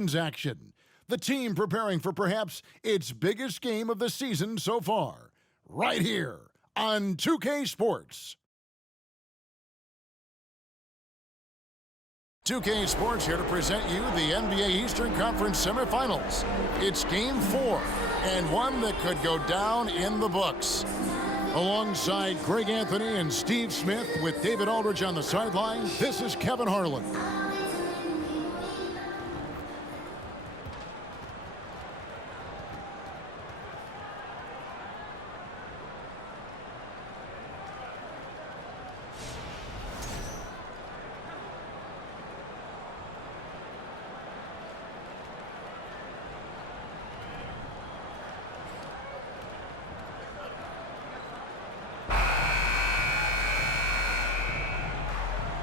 Action. The team preparing for perhaps its biggest game of the season so far. Right here on 2K Sports. 2K Sports here to present you the NBA Eastern Conference Semifinals. It's Game 4, and one that could go down in the books. Alongside Greg Anthony and Steve Smith with David Aldridge on the sideline, this is Kevin Harlan.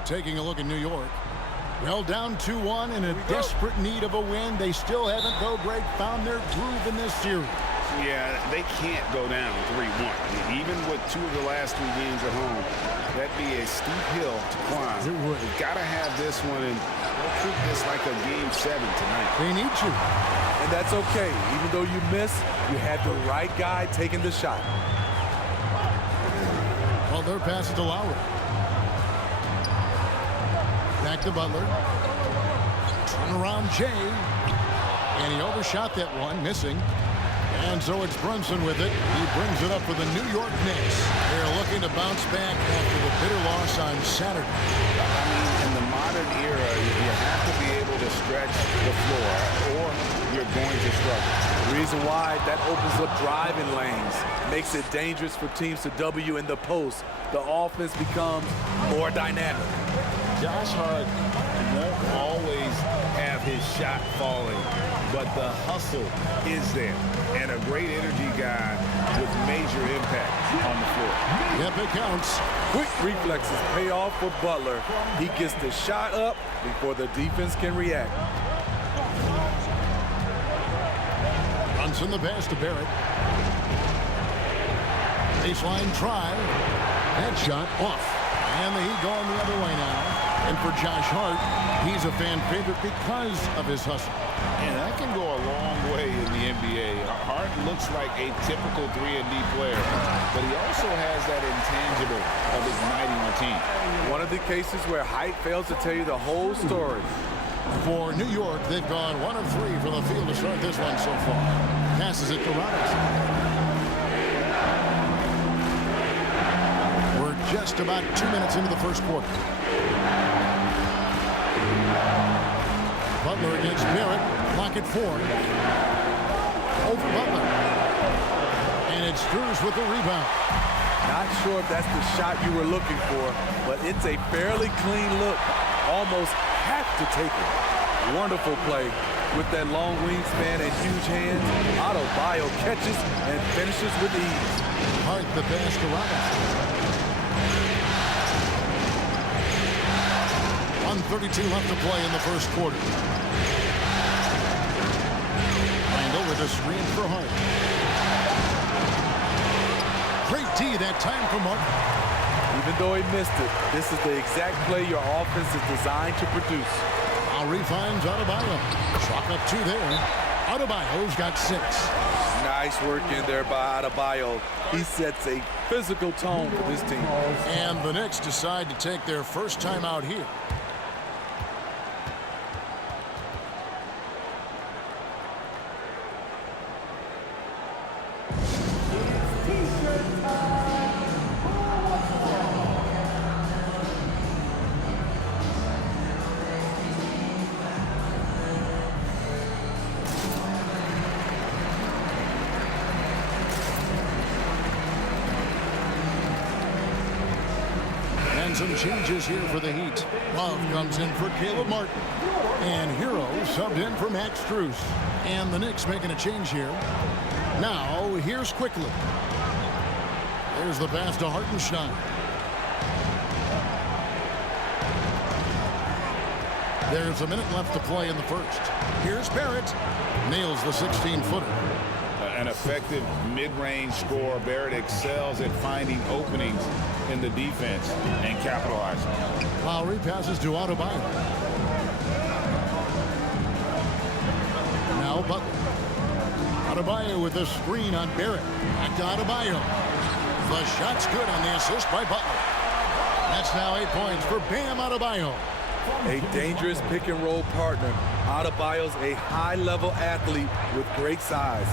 Taking a look at New York. Well, down 2-1 in a desperate need of a win. They still haven't, though, Greg, found their groove in this series. Yeah, they can't go down 3-1. Even with 2 of the last 3 games at home, that'd be a steep hill to climb. It would. You've got to have this one, and they'll treat this like a Game 7 tonight. They need you. And that's okay. Even though you miss, you had the right guy taking the shot. Well, their pass to Lowry. Back to Butler. Turn around Jay. And he overshot that one, missing. And so it's Brunson with it. He brings it up for the New York Knicks. They're looking to bounce back after the bitter loss on Saturday. I mean, in the modern era, you have to be able to stretch the floor, or you're going to struggle. The reason why, that opens up driving lanes, makes it dangerous for teams to W in the post. The offense becomes more dynamic. Josh Hart won't always have his shot falling, but the hustle is there. And a great energy guy with major impact on the floor. Yep, it counts. Quick reflexes pay off for Butler. He gets the shot up before the defense can react. Brunson the pass to Barrett. Baseline try. That shot off. And the Heat going the other way now. And for Josh Hart, he's a fan favorite because of his hustle. And that can go a long way in the NBA. Hart looks like a typical 3-and-D player, but he also has that intangible of igniting a team. One of the cases where height fails to tell you the whole story. For New York, they've gone 1 of 3 from the field to start this one so far. Passes it to Robinson. We're just about 2 minutes into the first quarter. Butler against Barrett. Clock at 4. Over Butler. And it's Strus with the rebound. Not sure if that's the shot you were looking for, but it's a fairly clean look. Almost have to take it. Wonderful play. With that long wingspan and huge hands, Adebayo catches and finishes with ease. Hart the pass to Robinson. 1:32 left to play in the first quarter. Randall with a screen for Hart. Great D that time for Martin. Even though he missed it, this is the exact play your offense is designed to produce. Lowry finds Adebayo. Chalk up 2 there. Adebayo's got 6. Nice work in there by Adebayo. He sets a physical tone for this team. And the Knicks decide to take their first time out here. Some changes here for the Heat. Love comes in for Caleb Martin. And Hero subbed in for Max Strus. And the Knicks making a change here. Now, here's Quickly. There's the pass to Hartenstein. There's a minute left to play in the first. Here's Barrett. Nails the 16-footer. An effective mid-range scorer. Barrett excels at finding openings in the defense and capitalizing. Lowry passes to Adebayo. Now Butler. Adebayo with the screen on Barrett. Back to Adebayo. The shot's good on the assist by Butler. That's now 8 points for Bam Adebayo. A dangerous pick-and-roll partner. Adebayo's a high-level athlete with great size.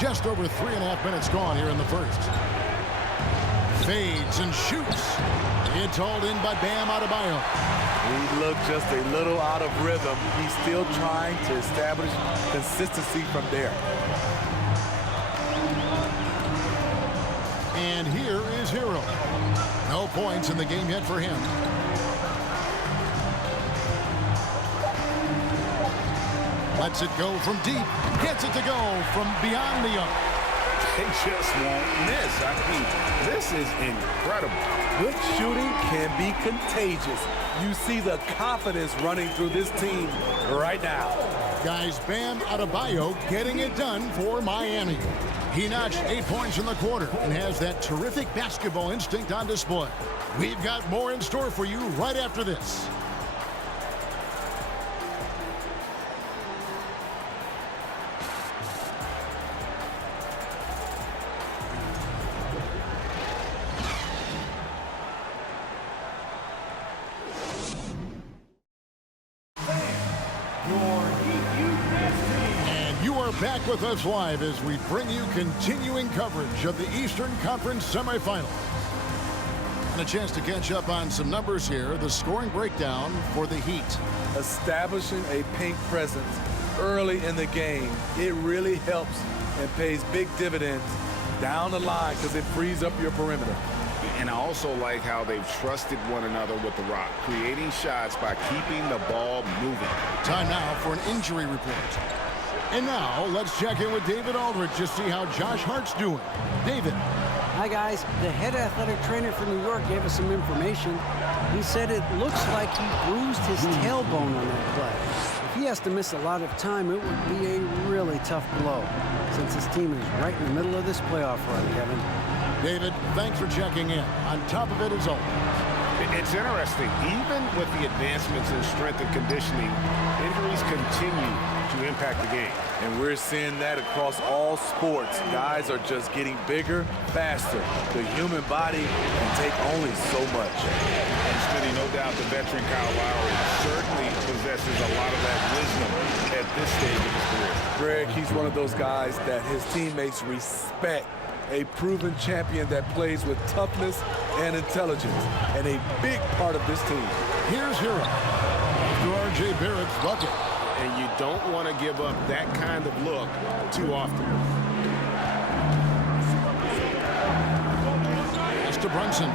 Just over 3.5 minutes gone here in the first. Fades and shoots. It's hauled in by Bam Adebayo. He looked just a little out of rhythm. He's still trying to establish consistency from there. And here is Hero. No points in the game yet for him. Lets it go from deep. Gets it to go from beyond the arc. They just won't miss. I mean, this is incredible. Good shooting can be contagious. You see the confidence running through this team right now. Guys, Bam Adebayo getting it done for Miami. He notched 8 points in the quarter and has that terrific basketball instinct on display. We've got more in store for you right after this. Back with us live as we bring you continuing coverage of the Eastern Conference Semifinals. And a chance to catch up on some numbers here. The scoring breakdown for the Heat. Establishing a paint presence early in the game, it really helps and pays big dividends down the line because it frees up your perimeter. And I also like how they've trusted one another with the rock, creating shots by keeping the ball moving. Time now for an injury report. And now, let's check in with David Aldridge to see how Josh Hart's doing. David. Hi, guys. The head athletic trainer for New York gave us some information. He said it looks like he bruised his tailbone on that play. If he has to miss a lot of time, it would be a really tough blow, since his team is right in the middle of this playoff run, Kevin. David, thanks for checking in. On top of it is all. It's interesting. Even with the advancements in strength and conditioning, injuries continue to impact the game. And we're seeing that across all sports. Guys are just getting bigger, faster. The human body can take only so much. And Smitty, no doubt the veteran Kyle Lowry certainly possesses a lot of that wisdom at this stage of his career. Greg, he's one of those guys that his teammates respect. A proven champion that plays with toughness and intelligence, and a big part of this team. Here's Hero after R.J. Barrett's bucket. And you don't want to give up that kind of look too often. Pass to Brunson.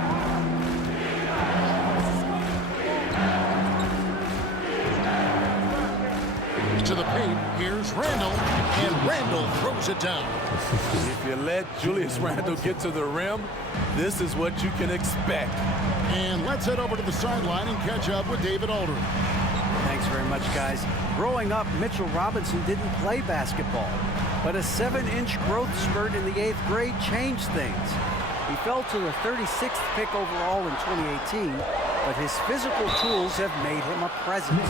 To the paint, here's Randall, and Randall throws it down. If you let Julius Randle get to the rim, this is what you can expect. And let's head over to the sideline and catch up with David Aldridge. Thanks very much, guys. Growing up, Mitchell Robinson didn't play basketball, but a 7-inch growth spurt in the 8th grade changed things. He fell to the 36th pick overall in 2018, but his physical tools have made him a presence.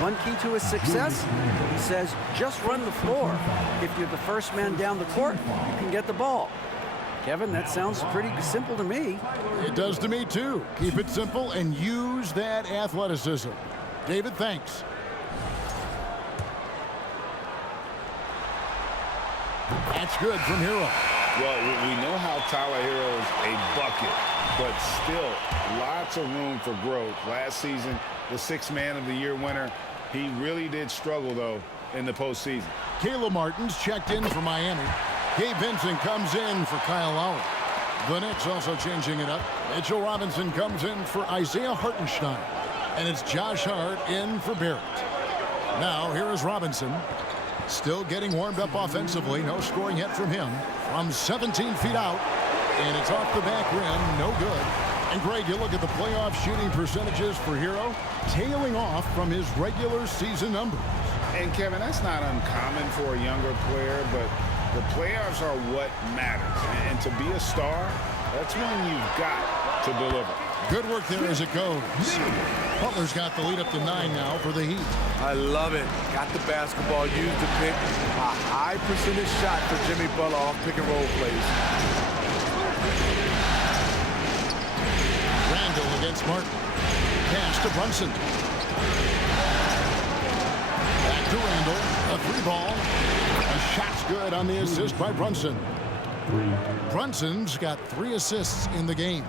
One key to his success, he says, just run the floor. If you're the first man down the court, you can get the ball. Kevin, that sounds pretty simple to me. It does to me, too. Keep it simple and use that athleticism. David, thanks. That's good from Hero. Well, we know how Tyler Hero's a bucket, but still lots of room for growth. Last season, the 6th Man of the Year winner, he really did struggle, though, in the postseason. Caleb Martin's checked in for Miami. Gabe Vincent comes in for Kyle Lowry. The Knicks also changing it up. Mitchell Robinson comes in for Isaiah Hartenstein. And it's Josh Hart in for Barrett. Now, here is Robinson. Still getting warmed up offensively. No scoring yet from him. From 17 feet out. And it's off the back rim. No good. And, Greg, you look at the playoff shooting percentages for Hero, tailing off from his regular season numbers. And, Kevin, that's not uncommon for a younger player, but the playoffs are what matters. And to be a star, that's when you've got to deliver. Good work there as it goes. Butler's got the lead up to 9 now for the Heat. I love it. Got the basketball, used to pick a high percentage shot for Jimmy Butler off pick and roll plays. Randall against Martin. Pass to Brunson. Back to Randall. A free ball. A shot's good on the assist by Brunson. Brunson's got 3 assists in the game.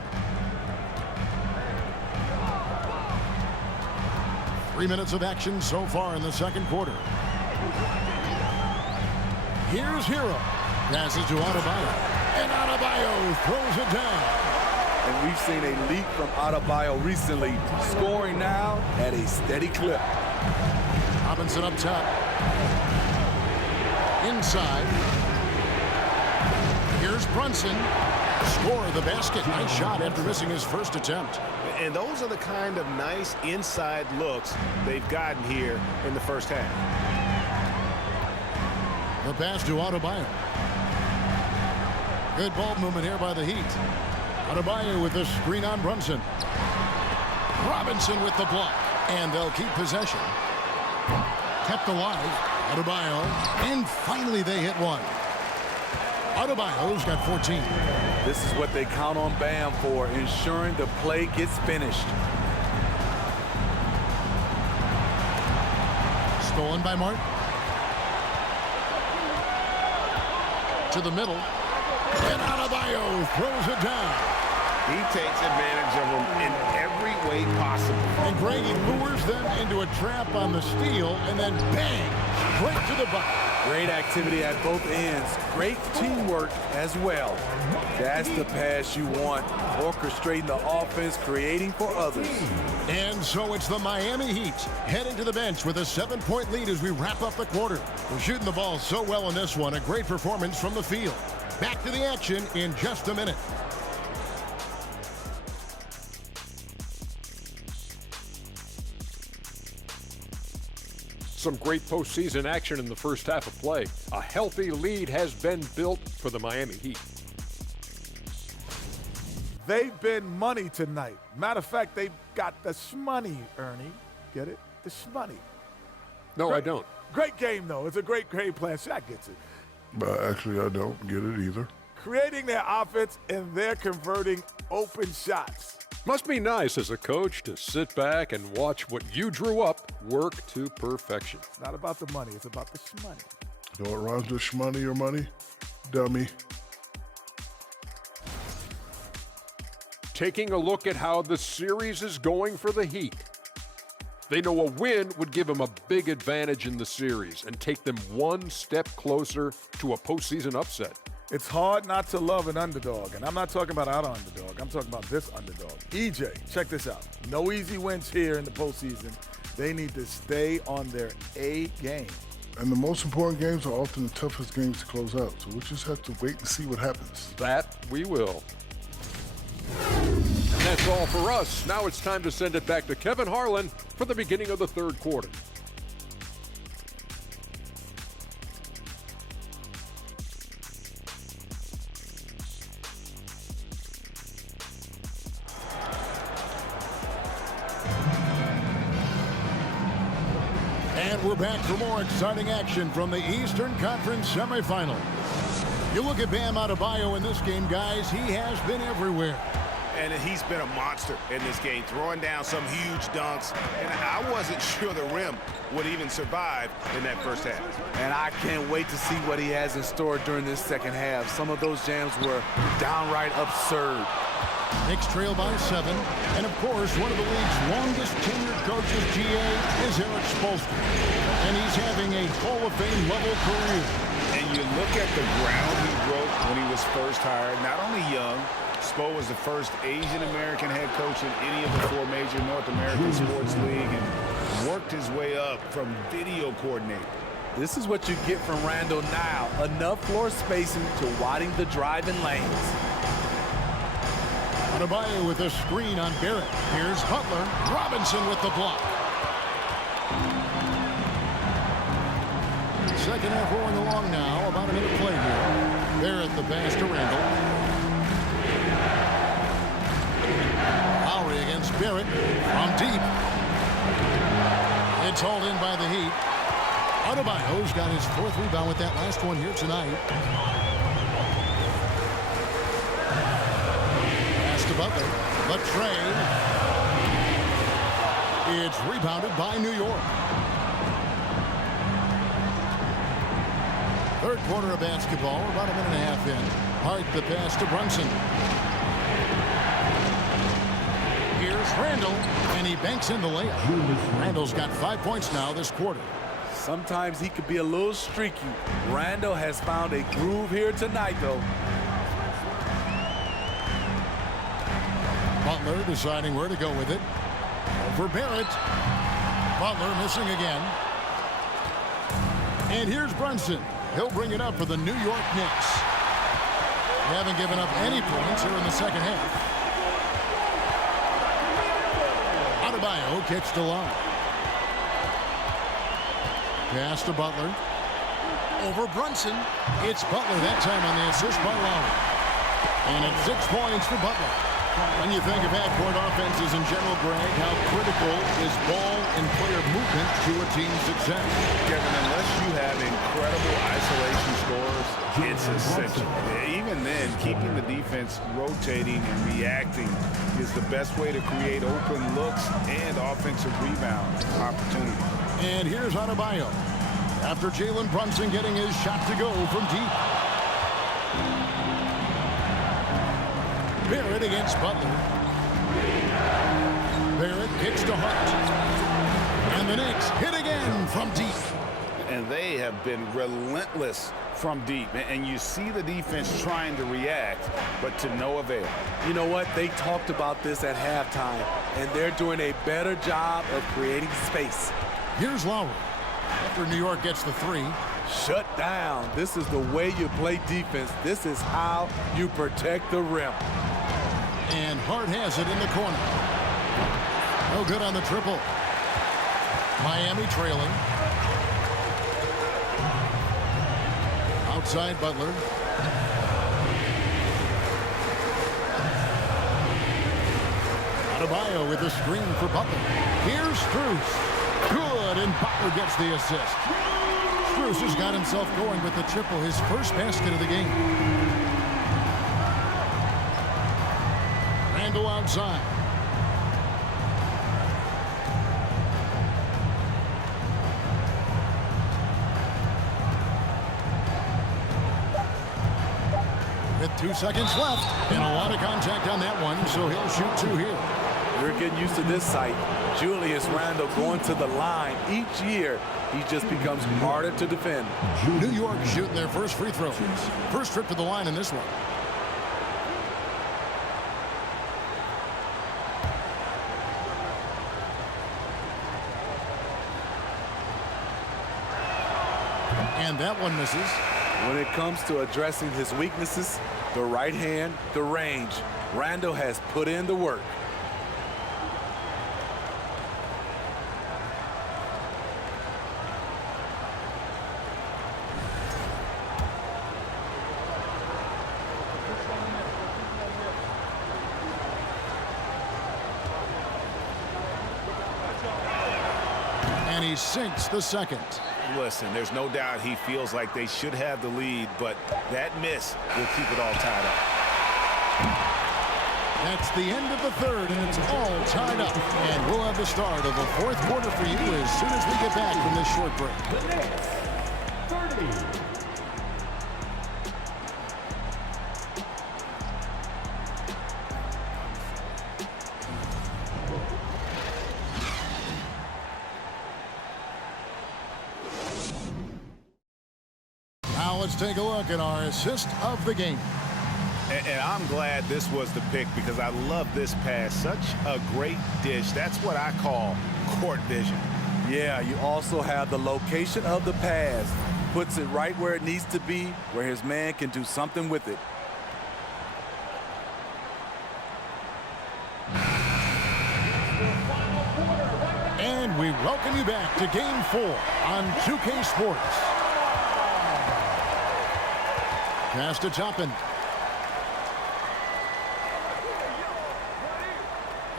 3 minutes of action so far in the second quarter. Here's Hero. Passes to Adebayo. And Adebayo throws it down. And we've seen a leap from Adebayo recently, scoring now at a steady clip. Robinson up top. Inside. Here's Brunson. Score the basket. Nice shot after missing his first attempt. And those are the kind of nice inside looks they've gotten here in the first half. The pass to Adebayo. Good ball movement here by the Heat. Adebayo with the screen on Brunson. Robinson with the block. And they'll keep possession. Kept alive. Adebayo. And finally they hit one. Adebayo's got 14. This is what they count on Bam for, ensuring the play gets finished. Stolen by Martin. To the middle. And Adebayo throws it down. He takes advantage of them in every way possible. And Greg, he lures them into a trap on the steal, and then bang, straight to the bucket. Great activity at both ends. Great teamwork as well. That's the pass you want. Orchestrating the offense, creating for others. And so it's the Miami Heat heading to the bench with a 7-point lead as we wrap up the quarter. We're shooting the ball so well in this one. A great performance from the field. Back to the action in just a minute. Some great postseason action in the first half of play. A healthy lead has been built for the Miami Heat. They've been money tonight. Matter of fact, they've got the shmoney, Ernie. Get it? The shmoney. No, I don't. Great game, though. It's a great game plan. Shaq gets it. But actually, I don't get it either. Creating their offense, and they're converting open shots. Must be nice as a coach to sit back and watch what you drew up work to perfection. It's not about the money. It's about the shmoney. You know what rhymes with shmoney or money? Dummy. Taking a look at how the series is going for the Heat. They know a win would give them a big advantage in the series and take them one step closer to a postseason upset. It's hard not to love an underdog, and I'm not talking about our underdog. I'm talking about this underdog. EJ, check this out. No easy wins here in the postseason. They need to stay on their A game. And the most important games are often the toughest games to close out, so we'll just have to wait and see what happens. That we will. And that's all for us. Now it's time to send it back to Kevin Harlan for the beginning of the third quarter. And we're back for more exciting action from the Eastern Conference Semifinals. You look at Bam Adebayo in this game, guys, he has been everywhere. And he's been a monster in this game, throwing down some huge dunks. And I wasn't sure the rim would even survive in that first half. And I can't wait to see what he has in store during this second half. Some of those jams were downright absurd. Knicks trail by 7. And, of course, one of the league's longest tenured coaches, GA, is Eric Spoelstra. And he's having a Hall of Fame level career. And you look at the ground he broke when he was first hired, not only young, Spo was the first Asian-American head coach in any of the 4 major North American sports league and worked his way up from video coordinator. This is what you get from Randall now. Enough floor spacing to widen the driving lanes. Adebayo with a screen on Barrett. Here's Butler. Robinson with the block. Second half rolling along now. About a minute play here. Barrett the pass to Randall. Lowry against Barrett from deep. It's hauled in by the Heat. Adebayo's got his 4th rebound with that last one here tonight. Pass to Butler. The trade. It's rebounded by New York. 3rd quarter of basketball. We're about a minute and a half in. Hart the pass to Brunson. Here's Randall, and he banks in the layup. Randall's got 5 points now this quarter. Sometimes he could be a little streaky. Randall has found a groove here tonight, though. Butler deciding where to go with it. Over Barrett. Butler missing again. And here's Brunson. He'll bring it up for the New York Knicks. They haven't given up any points here in the second half. Adebayo kicks to line. Pass to Butler. Over Brunson. It's Butler that time on the assist by Lowry. And it's 6 points for Butler. When you think of half-court offenses in general, Greg, how critical is ball and player movement to a team's success? Kevin, unless you have incredible isolation scores, it's essential. Even then, keeping the defense rotating and reacting is the best way to create open looks and offensive rebound opportunities. And here's Adebayo. After Jalen Brunson getting his shot to go from deep. Barrett against Butler. Barrett kicks to Hart. And the Knicks hit again from deep. And they have been relentless from deep. And you see the defense trying to react, but to no avail. You know what? They talked about this at halftime, and they're doing a better job of creating space. Here's Lowry. After New York gets the 3. Shut down. This is the way you play defense. This is how you protect the rim. And Hart has it in the corner. No good on the triple. Miami trailing. Outside Butler. Adebayo with the screen for Butler. Here's Strus. Good, and Butler gets the assist. Strus has got himself going with the triple, his first basket of the game. Randall outside. With 2 seconds left, and a lot of contact on that one, so he'll shoot 2 here. You're getting used to this sight. Julius Randle going to the line. Each year, he just becomes harder to defend. New York shooting their first free throws. First trip to the line in this one. And that one misses. When it comes to addressing his weaknesses, the right hand, the range, Randle has put in the work. And he sinks the second. Listen, there's no doubt he feels like they should have the lead, but that miss will keep it all tied up. That's the end of the third, and it's all tied up. And we'll have the start of the fourth quarter for you as soon as we get back from this short break. The Knicks, 30. Now let's take a look at our assist of the game. And I'm glad this was the pick because I love this pass. Such a great dish. That's what I call court vision. Yeah, you also have the location of the pass. Puts it right where it needs to be, where his man can do something with it. And we welcome you back to Game 4 on 2K Sports. Pass to Toppin.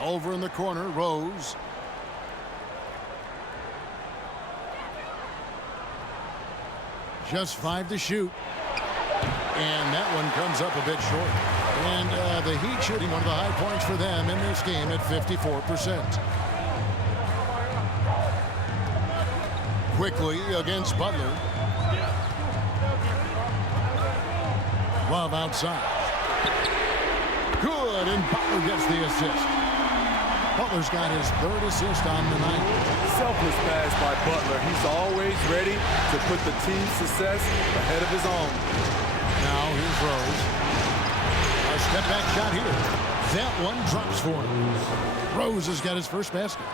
Over in the corner, Rose. Just 5 to shoot. And that one comes up a bit short. And the Heat shooting one of the high points for them in this game at 54%. Quickly against Butler. Love outside. Good, and Butler gets the assist. Butler's got his 3rd assist on the night. Selfless pass by Butler. He's always ready to put the team's success ahead of his own. Now here's Rose. A step back shot here. That one drops for him. Rose has got his first basket.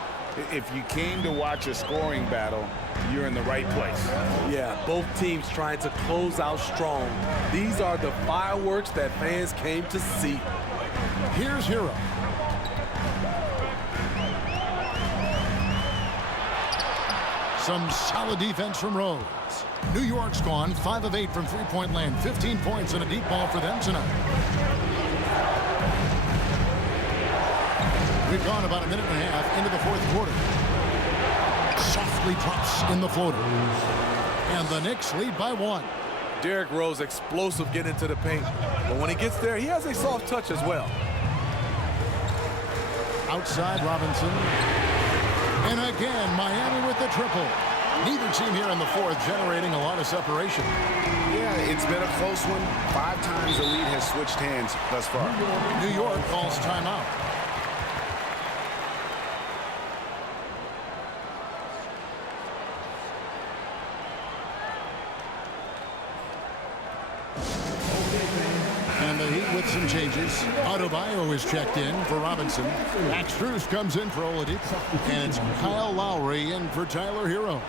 If you came to watch a scoring battle, you're in the right place. Yeah, both teams trying to close out strong. These are the fireworks that fans came to see. Here's Hero. Some solid defense from Rose. New York's gone 5 of 8 from three-point land. 15 points and a deep ball for them tonight. We've gone about a minute and a half into the 4th quarter. Softly drops in the floater. And the Knicks lead by 1. Derrick Rose explosive getting into the paint. But when he gets there, he has a soft touch as well. Outside Robinson. And again, Miami with the triple. Neither team here in the 4th generating a lot of separation. Yeah, it's been a close one. 5 times the lead has switched hands thus far. New York calls timeout. And the Heat with some changes. Adebayo is checked in for Robinson. Max Strus comes in for Oladipo. And it's Kyle Lowry in for Tyler Hero.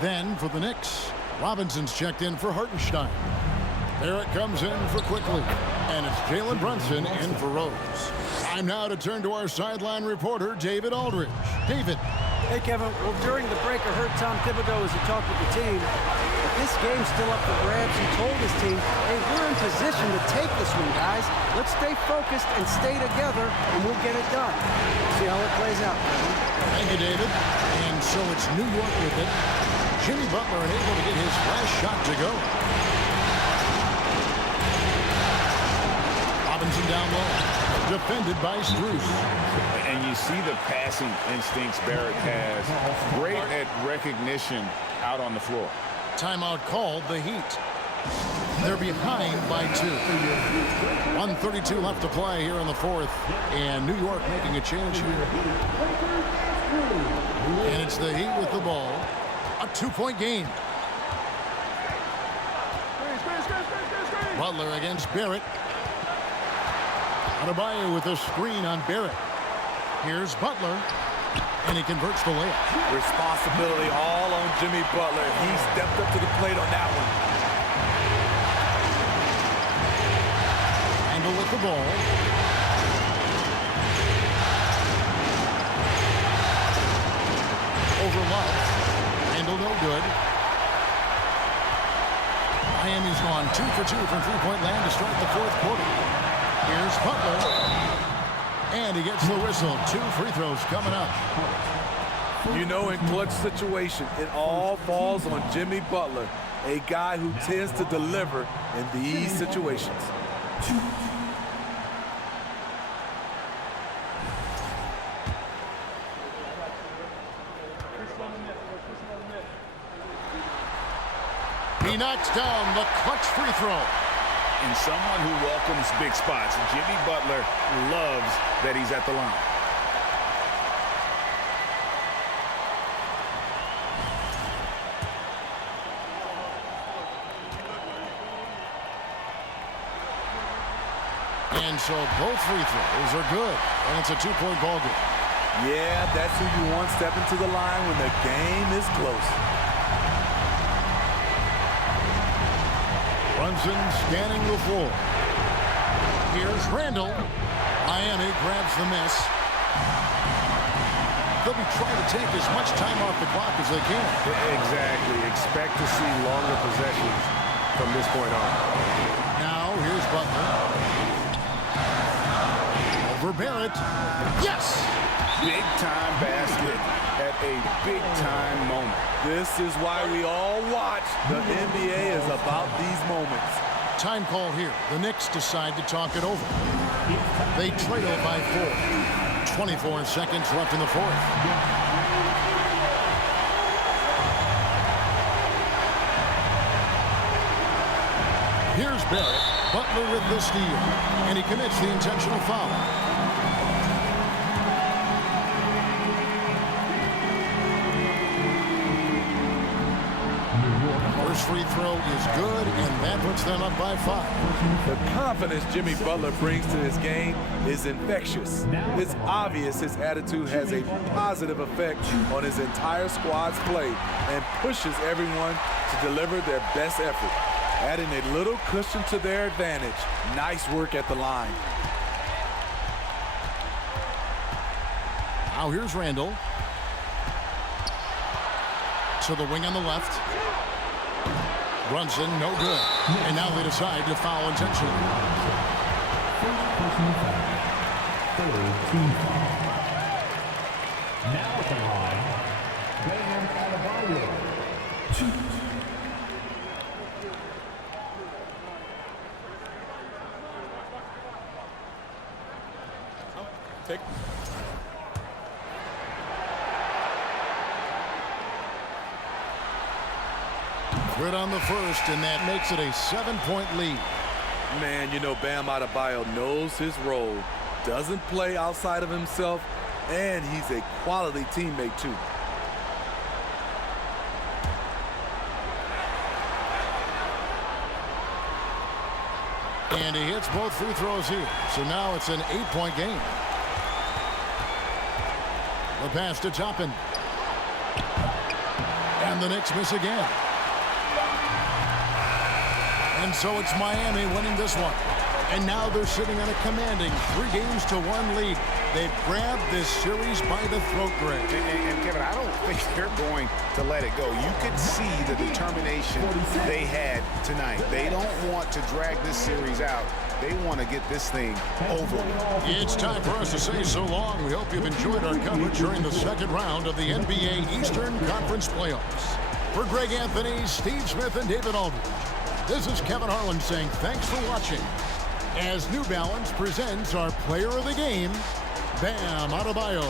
Then for the Knicks, Robinson's checked in for Hartenstein. Barrett comes in for Quickly. And it's Jalen Brunson in for Rose. Time now to turn to our sideline reporter, David Aldridge. David. Hey, Kevin. Well, during the break, I heard Tom Thibodeau as he talked with the team. If this game's still up for grabs, he told his team, hey, we're in position to take this one, guys. Let's stay focused and stay together, and we'll get it done. See how it plays out, Kevin. Thank you, David. And so it's New York with it. Jimmy Butler unable to get his last shot to go. Robinson down low. Defended by Strus. And you see the passing instincts Barrett has. Great at recognition out on the floor. Timeout called, the Heat. They're behind by 2. 1:32 left to play here in the 4th. And New York making a change here. And it's the Heat with the ball. A 2-point game. Butler against Barrett. Adebayo with a screen on Barrett. Here's Butler. And he converts the layup. Responsibility all on Jimmy Butler. He stepped up to the plate on that one. Randle with the ball. Over Love. Randle no good. Miami's gone 2 for 2 from three-point land to start the 4th quarter. Here's Butler. And he gets the whistle. 2 free throws coming up. You know, in clutch situation, it all falls on Jimmy Butler, a guy who tends to deliver in these situations. He knocks down the clutch free throw. And someone who welcomes big spots. Jimmy Butler loves that he's at the line. And so both free throws are good. And it's a 2-point ball game. Yeah, that's who you want stepping to the line when the game is close. Brunson scanning the floor. Here's Randle. Miami grabs the miss. They'll be trying to take as much time off the clock as they can. Exactly. Expect to see longer possessions from this point on. Now here's Butler. Over Barrett. Yes! big-time basket at a big-time moment. This is why we all watch. The NBA is about these moments. Time call here. The Knicks decide to talk it over. They trail by 4. 24 seconds left in the fourth. Here's Barrett. Butler with the steal. And he commits the intentional foul. First free throw is good, and that puts them up by 5. The confidence Jimmy Butler brings to his game is infectious. It's obvious his attitude has a positive effect on his entire squad's play and pushes everyone to deliver their best effort, adding a little cushion to their advantage. Nice work at the line. Now here's Randall. To the wing on the left. Brunson, no good. And now they decide to foul intentionally. Third team foul. Now at the line, Bam Adebayo. 2. Take. Good on the first, and that makes it a 7-point lead. Man, you know Bam Adebayo knows his role, doesn't play outside of himself, and he's a quality teammate too. And he hits both free throws here. So now it's an 8-point game. The pass to Toppin. And the Knicks miss again. And so it's Miami winning this one. And now they're sitting on a commanding 3-1 lead. They've grabbed this series by the throat, Greg. And Kevin, I don't think they're going to let it go. You could see the determination they had tonight. They don't want to drag this series out. They want to get this thing over with. It's time for us to say so long. We hope you've enjoyed our coverage during the second round of the NBA Eastern Conference Playoffs. For Greg Anthony, Steve Smith, and David Aldridge, this is Kevin Harlan saying thanks for watching as New Balance presents our player of the game, Bam Adebayo.